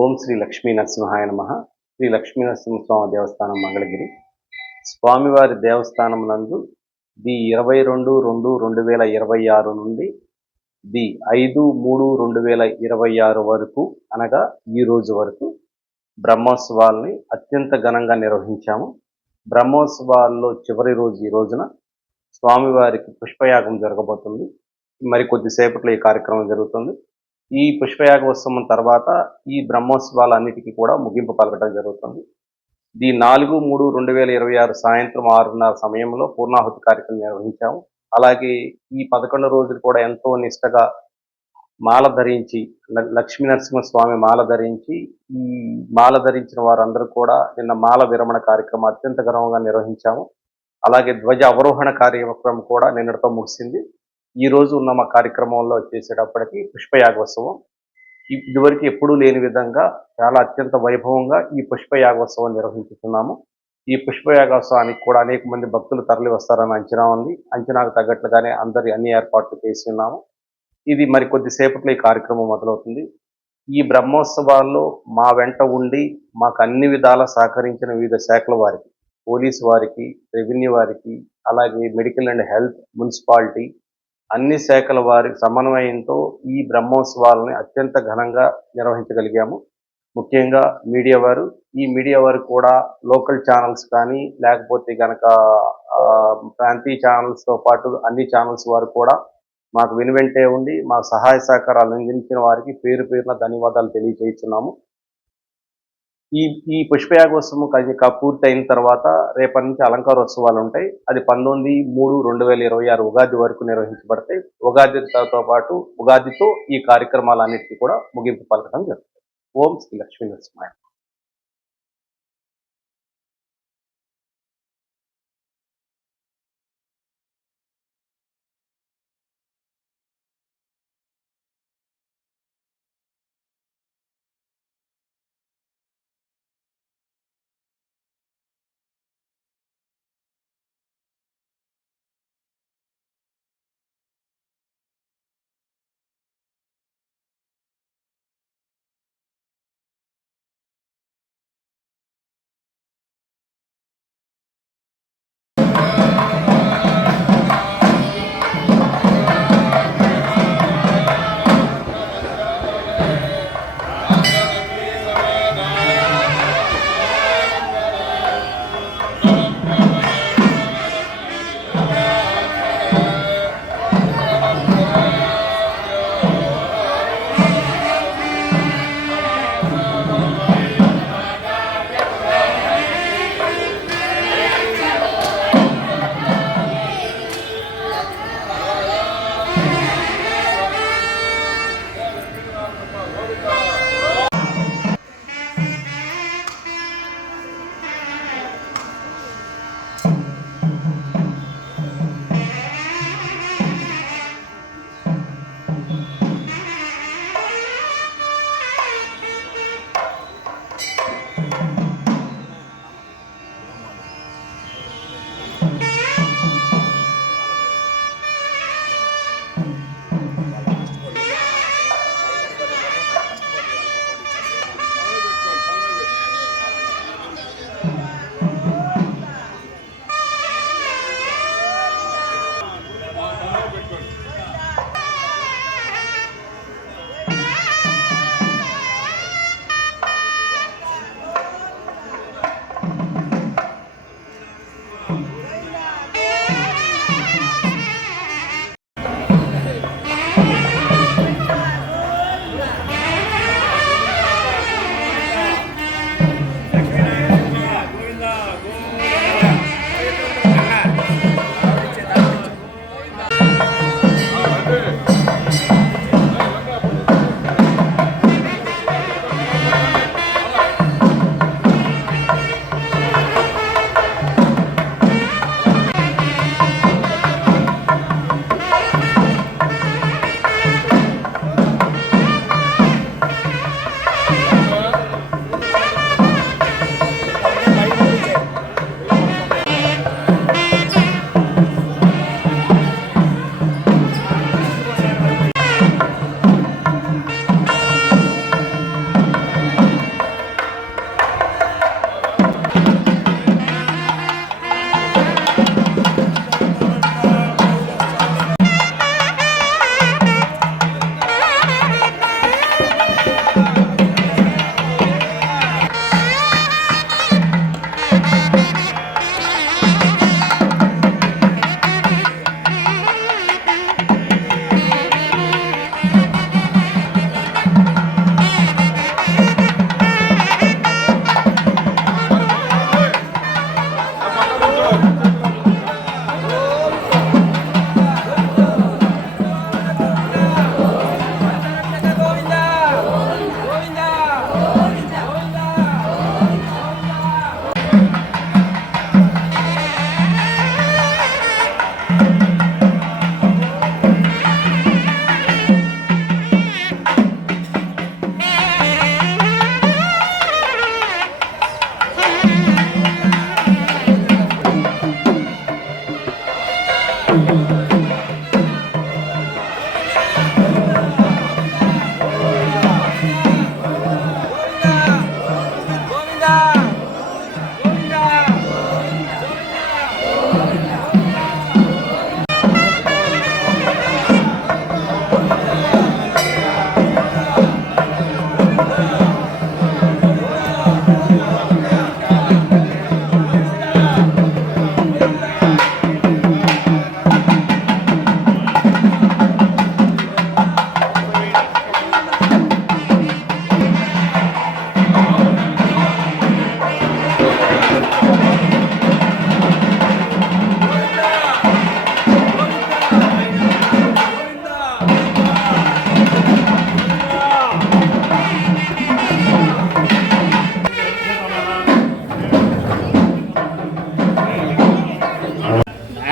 ఓం శ్రీ లక్ష్మీ నరసింహాయ నమః. శ్రీ లక్ష్మీ నరసింహస్వామి దేవస్థానం మంగళగిరి. స్వామివారి దేవస్థానం నందు ది 22/2/2026 నుండి ది 5/3/2026 వరకు అనగా ఈ రోజు వరకు బ్రహ్మోత్సవాల్ని అత్యంత ఘనంగా నిర్వహించాము. బ్రహ్మోత్సవాల్లో చివరి రోజు ఈ రోజున స్వామివారికి పుష్పయాగం జరగబోతుంది. మరి కొద్దిసేపట్లో ఈ కార్యక్రమం జరుగుతుంది. ఈ పుష్పయాగోత్సవం తర్వాత ఈ బ్రహ్మోత్సవాలన్నిటికీ కూడా ముగింపు పలకడం జరుగుతుంది. ది 4/3/2026 సాయంత్రం 6:30 సమయంలో పూర్ణాహుతి కార్యక్రమం నిర్వహించాము. అలాగే ఈ 11 రోజులు కూడా ఎంతో నిష్టగా మాల ధరించి లక్ష్మీ నరసింహస్వామి మాల ధరించి ఈ మాల ధరించిన వారందరూ కూడా నిన్న మాల విరమణ కార్యక్రమం అత్యంత ఘనంగా నిర్వహించాము. అలాగే ధ్వజ అవరోహణ కార్యక్రమం కూడా నిన్నటితో ముగిసింది. ఈ రోజు ఉన్న మా కార్యక్రమంలో వచ్చేసేటప్పటికి పుష్పయాగోత్సవం ఇదివరకు ఎప్పుడూ లేని విధంగా చాలా అత్యంత వైభవంగా ఈ పుష్పయాగోత్సవం నిర్వహించుతున్నాము. ఈ పుష్పయాగోత్సవానికి కూడా అనేక మంది భక్తులు తరలి వస్తారని అంచనా ఉంది. అంచనాకు తగ్గట్లుగానే అన్ని ఏర్పాట్లు చేసి ఉన్నాము. ఇది మరి కొద్దిసేపట్లో ఈ కార్యక్రమం మొదలవుతుంది. ఈ బ్రహ్మోత్సవాల్లో మా వెంట ఉండి మాకు అన్ని విధాలా సహకరించిన వివిధ శాఖల వారికి, పోలీసు వారికి, రెవెన్యూ వారికి, అలాగే మెడికల్ అండ్ హెల్త్, మున్సిపాలిటీ అన్ని శాఖల వారి సమన్వయంతో ఈ బ్రహ్మోత్సవాలని అత్యంత ఘనంగా నిర్వహించగలిగాము. ముఖ్యంగా ఈ మీడియా వారు కూడా లోకల్ ఛానల్స్ కానీ లేకపోతే గనక ప్రాంతీయ ఛానల్స్తో పాటు అన్ని ఛానల్స్ వారు కూడా మాకు వెనువెంటే ఉండి మా సహాయ సహకారాలు అందించిన వారికి పేరు పేరున ధన్యవాదాలు తెలియజేస్తున్నాము. ఈ ఈ పుష్పయాగోత్సవం పూర్తి అయిన తర్వాత రేపటి నుంచి అలంకారోత్సవాలు ఉంటాయి. అది 19/3/2026 ఉగాది వరకు నిర్వహించబడతాయి. ఉగాదితో పాటు ఉగాదితో ఈ కార్యక్రమాలన్నిటికీ కూడా ముగింపు పలకడం జరుగుతుంది. ఓం శ్రీ లక్ష్మీ నరసింహాయ.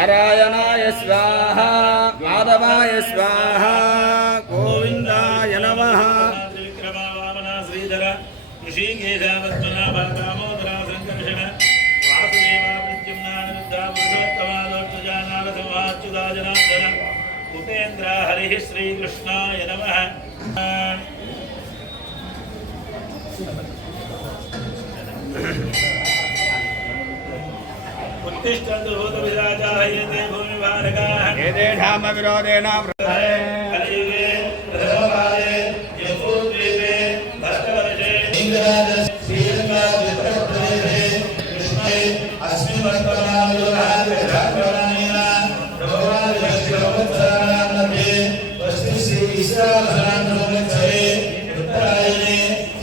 नारायणाय स्वाहा माधवाय स्वाहा गोविंदाय नमः श्रीधर ऋषिकेशावत्मनाभ दामोदरा संकर्षण वासुदेवा प्रद्युम्ना पुरुषोत्तमादोत्तजानारसंहाच्युता जनार्दन उपेन्द्र हरिः श्रीकृष्णाय नमः उत्तिष्ठन्तु भूतविराजाः एते भूमिभारकाः एतेषां विरोधेन कलियुगे प्रथमकाले यमूर्द्वीपे भक्तवर्षे लिङ्गराजस्य श्रीरङ्गप्रदेशे कृष्णे अस्मिन् वर्तमानयुगान्ते भगवानेन भगवान् मध्ये वस्तु श्री ईश्वरासनान्तरे उत्तरायणे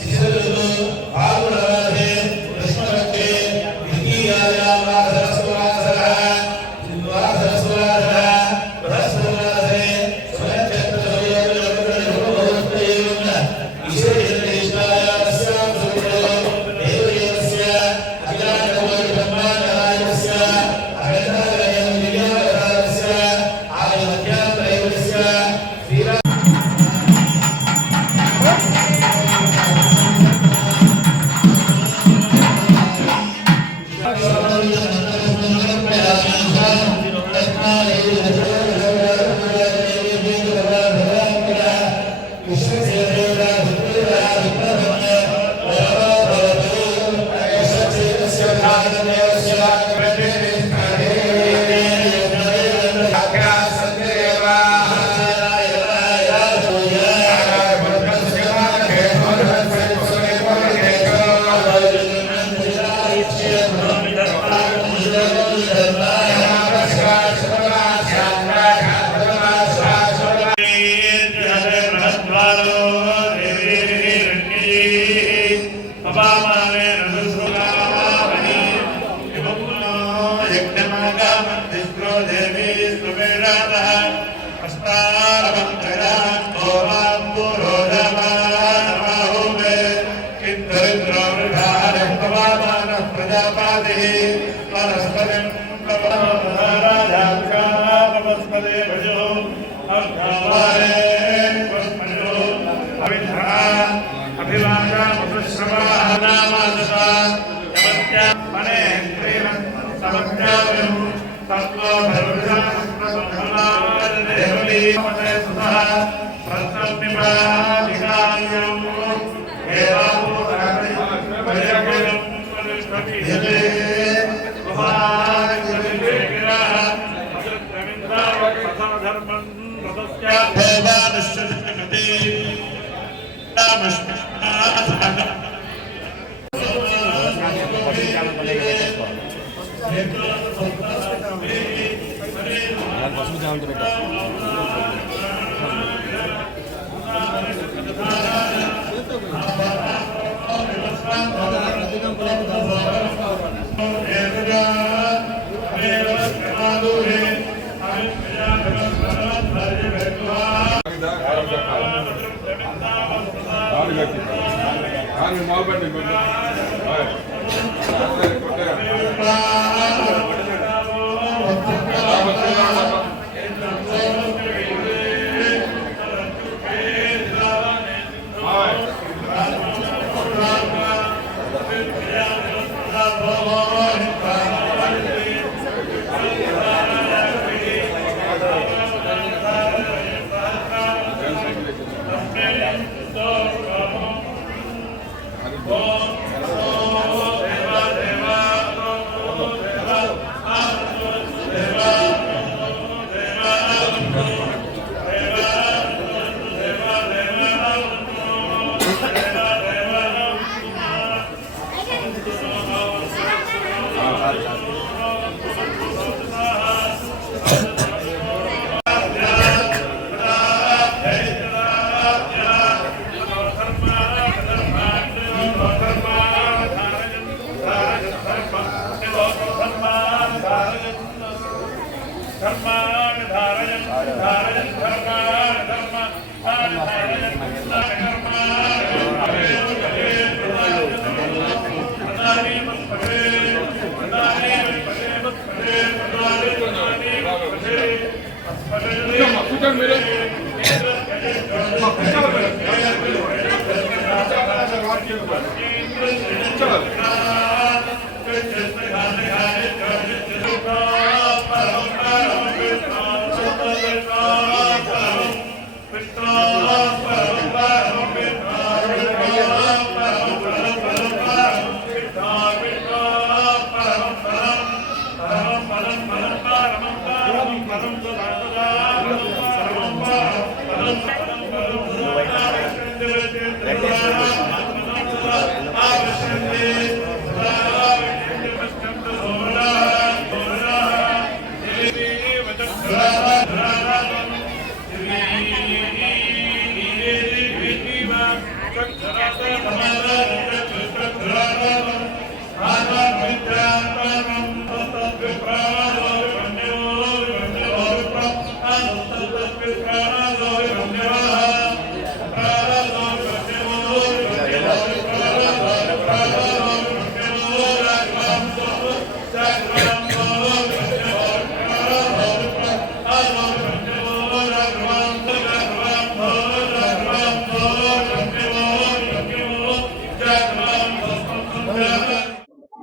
शिशुऋतु फाल्गुणमासे कृष्णपक्षे द्वितीयायां धर्मान् धारयन् धारयन् धर्मान् धर्मान् धारयन्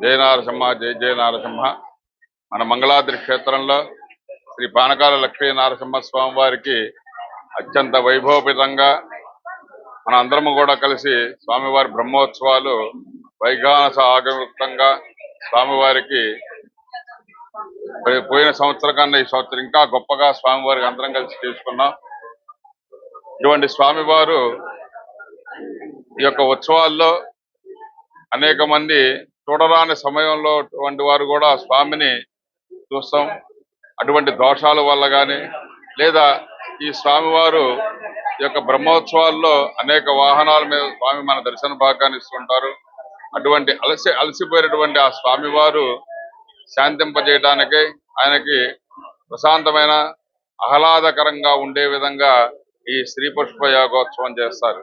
జయ నారసింహ జయ జయ నారసింహ. మన మంగళాద్రి క్షేత్రంలో శ్రీ పానకాల లక్ష్మీ నారసింహ స్వామి వారికి అత్యంత వైభవపేతంగా మన అందరము కూడా కలిసి స్వామివారి బ్రహ్మోత్సవాలు వైఘానస ఆగముక్తంగా స్వామివారికి పోయిన సంవత్సరం కన్నా ఈ సంవత్సరం ఇంకా గొప్పగా స్వామివారికి అందరం కలిసి చేసుకున్నాం. ఇటువంటి స్వామివారు ఈ యొక్క ఉత్సవాల్లో అనేక మంది చూడరాని సమయంలో అటువంటి వారు కూడా స్వామిని చూస్తాం. అటువంటి దోషాల వల్ల కానీ లేదా ఈ స్వామివారు ఈ యొక్క బ్రహ్మోత్సవాల్లో అనేక వాహనాల మీద స్వామి మన దర్శన భాగాన్ని ఇస్తుంటారు. అటువంటి అలసిపోయినటువంటి ఆ స్వామివారు శాంతింపజేయడానికి ఆయనకి ప్రశాంతమైన ఆహ్లాదకరంగా ఉండే విధంగా ఈ శ్రీ పుష్ప యాగోత్సవం చేస్తారు.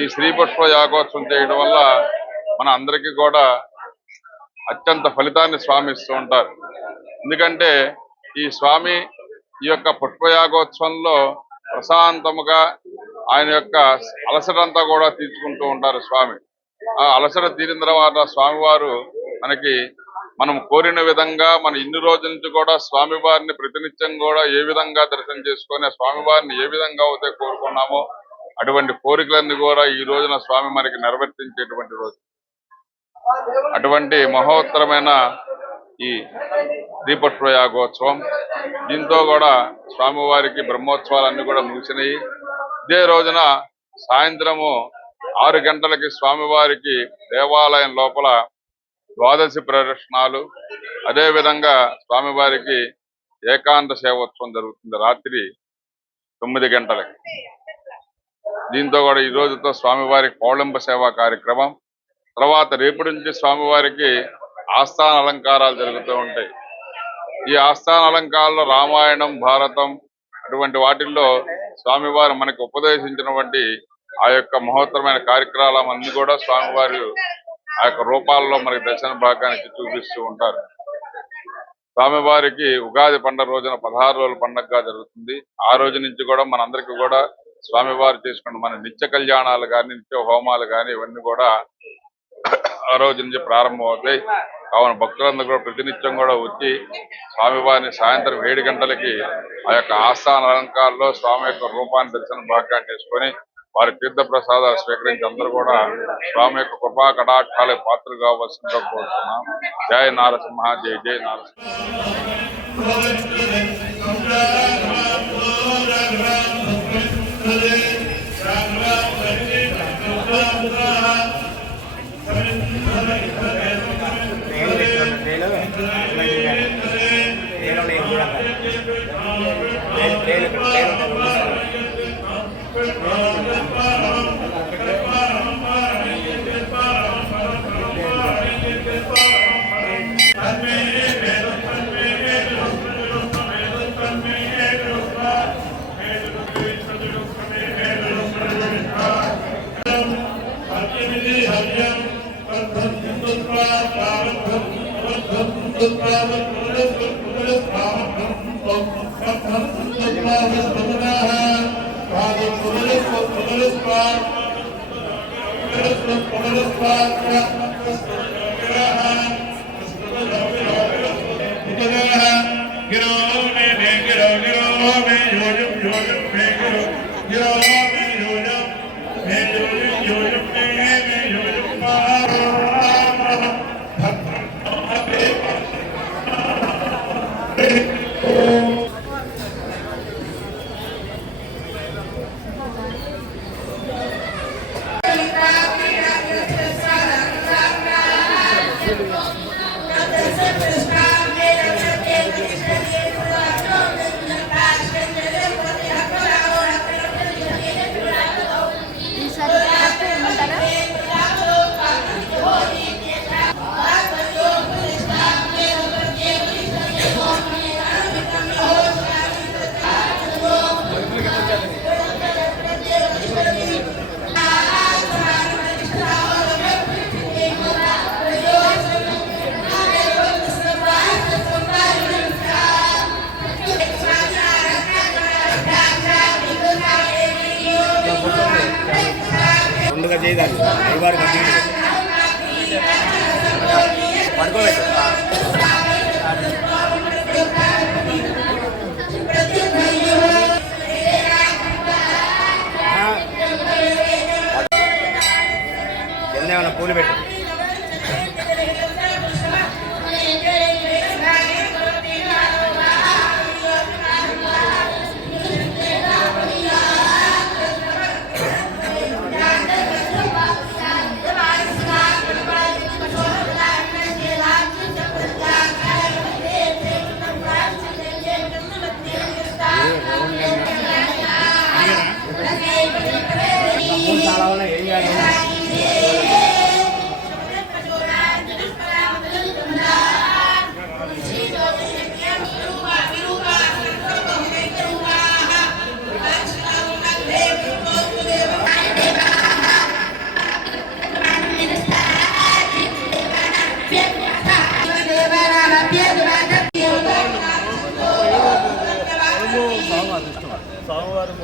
ఈ శ్రీ పుష్ప యాగోత్సవం చేయడం వల్ల మన అందరికీ కూడా అత్యంత ఫలితాన్ని స్వామి ఇస్తూ ఉంటారు. ఎందుకంటే ఈ స్వామి ఈ యొక్క పుష్పయాగోత్సవంలో ప్రశాంతముగా ఆయన యొక్క అలసటంతా కూడా తీర్చుకుంటూ ఉంటారు స్వామి. ఆ అలసట తీరిన తర్వాత స్వామివారు మనకి మనం కోరిన విధంగా మన ఇన్ని రోజుల నుంచి కూడా స్వామివారిని ప్రతినిత్యం కూడా ఏ విధంగా దర్శనం చేసుకొని ఆ స్వామివారిని ఏ విధంగా అయితే కోరుకున్నామో అటువంటి కోరికలన్నీ కూడా ఈ రోజున స్వామి మనకి నెరవేర్చేటువంటి రోజు. అటువంటి మహోత్తరమైన ఈ శ్రీపుష్ప యాగోత్సవం దీంతో కూడా స్వామివారికి బ్రహ్మోత్సవాలన్నీ కూడా ముగిసినాయి. ఇదే రోజున సాయంత్రము 6 గంటలకి స్వామివారికి దేవాలయం లోపల ద్వాదశి ప్రదర్శనాలు, అదేవిధంగా స్వామివారికి ఏకాంత సేవోత్సవం జరుగుతుంది రాత్రి 9 గంటలకి. దీంతో కూడా ఈ రోజుతో స్వామివారికి పౌళంబ సేవా కార్యక్రమం. తర్వాత రేపటి నుంచి స్వామివారికి ఆస్థాన అలంకారాలు జరుగుతూ ఉంటాయి. ఈ ఆస్థాన అలంకారాల్లో రామాయణం, భారతం అటువంటి వాటిల్లో స్వామివారు మనకు ఉపదేశించినటువంటి ఆ యొక్క మహోత్తరమైన కార్యక్రమాలన్నీ కూడా స్వామివారు ఆ యొక్క రూపాల్లో మనకి దర్శన భాగానికి చూపిస్తూ ఉంటారు. స్వామివారికి ఉగాది పండుగ రోజున 16 రోజుల పండుగగా జరుగుతుంది. ఆ రోజు నుంచి కూడా మనందరికీ కూడా స్వామివారు చేసుకున్న మన నిత్య కళ్యాణాలు కానీ నిత్య హోమాలు కానీ ఇవన్నీ కూడా ఆ రోజు నుంచి ప్రారంభం అవుతాయి. కావున భక్తులందరూ కూడా ప్రతినిత్యం కూడా వచ్చి స్వామివారిని సాయంత్రం 7 గంటలకి ఆ యొక్క ఆస్థాన అలంకారంలో స్వామి యొక్క రూపాన్ని దర్శన భాగ్యాన్ని చేసుకొని వారి తీర్థ ప్రసాదాలు స్వీకరించి అందరూ కూడా స్వామి యొక్క కృపా కటాక్షాలకు పాత్రలు కావాల్సిందిగా కోరుతున్నాం. జయ నారసింహ జయ జయ నారసింహ. ముందుగా చేయదాన్ని అయ్యవారు పడుకోబెట్టు ఏమైనా పూలు పెట్టు చాలా ఉన్నాయి ఏం కాదు సోమవారం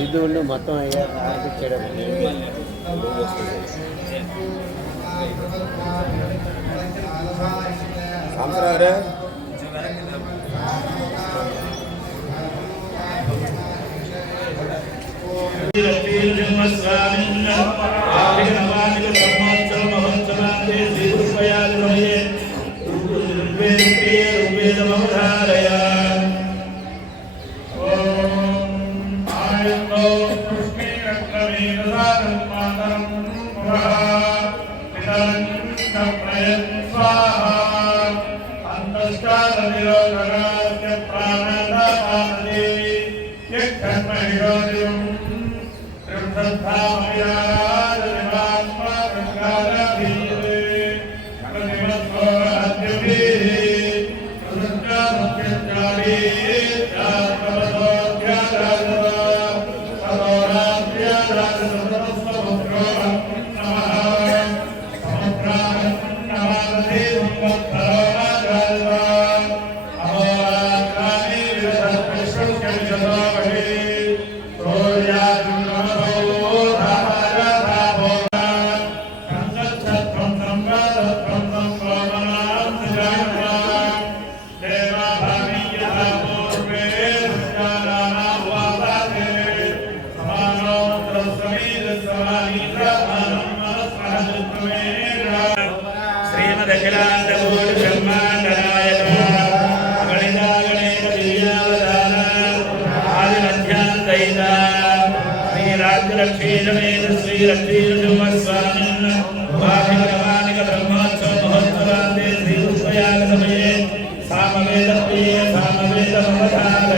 ఇది ఉండి మొత్తం అయ్యా ఆర్పించడం సాంసరావు Oh, श्रीलक्ष्मीनृसिंहस्वामिन् वार्षिकवार्षिक ब्रह्मोत्सव महोत्सवान्ते श्रीपुष्पयागसमये सामवेदप्रिये सामवेदमवधारये